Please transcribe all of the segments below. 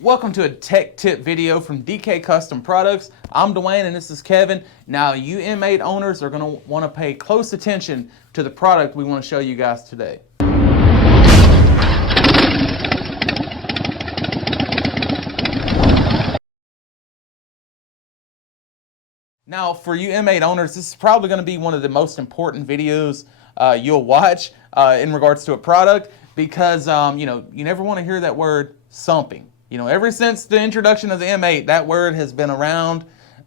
Welcome to a tech tip video from DK Custom Products. I'm Dwayne and this is Kevin. Now you M8 owners are going to want to pay close attention to the product we want to show you guys today. Now for you M8 owners, this is probably going to be one of the most important videos you'll watch in regards to a product because you never want to hear that word sumping. Ever since the introduction of the M8, that word has been around.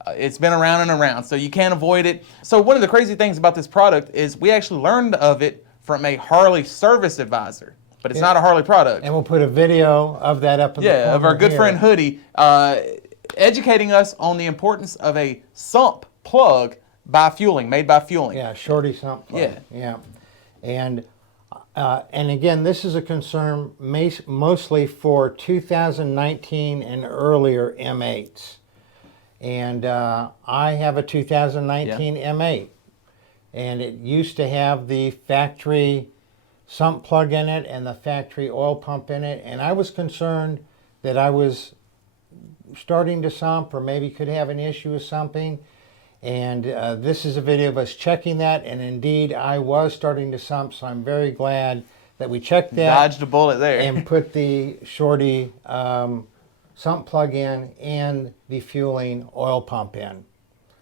It's been around and around, so you can't avoid it. So one of the crazy things about this product is we actually learned of it from a Harley service advisor, but it's not a Harley product. And we'll put a video of that up in the corner of our good here. friend Hoodie, educating us on the importance of a Sump plug by Feuling, made by Feuling. Yeah, Shorty Sump plug. Yeah. And again, this is a concern mostly for 2019 and earlier M8s. And I have a 2019 M8. And it used to have the factory sump plug in it and the factory oil pump in it. And I was concerned that I was starting to sump or maybe could have an issue with sumping. And this is a video of us checking that, and indeed I was starting to sump, so I'm very glad that we checked that. Dodged a bullet there. And put the Shorty sump plug in and the Feuling oil pump in.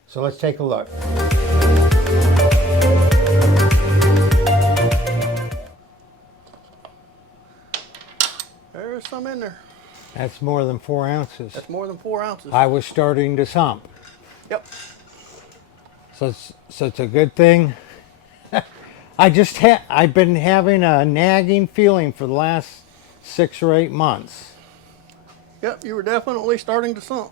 So let's take a look. There's some in there. That's more than 4 ounces. That's more than 4 ounces. I was starting to sump. Yep. So it's a good thing. I've been having a nagging feeling for the last 6 or 8 months. Yep, you were definitely starting to sump.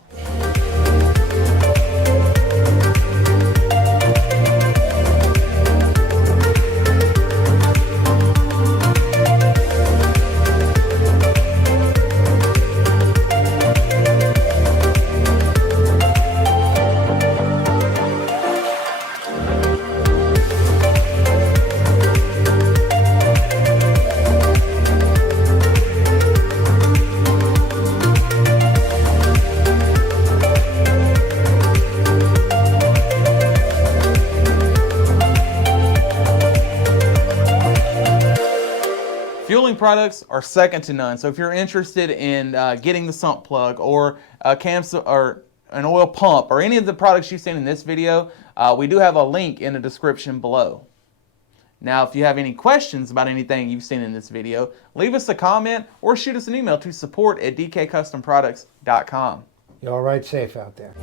Feuling products are second to none. So if you're interested in getting the sump plug or or an oil pump or any of the products you've seen in this video, we do have a link in the description below. Now, if you have any questions about anything you've seen in this video, leave us a comment or shoot us an email to support@dkcustomproducts.com. You all ride safe out there.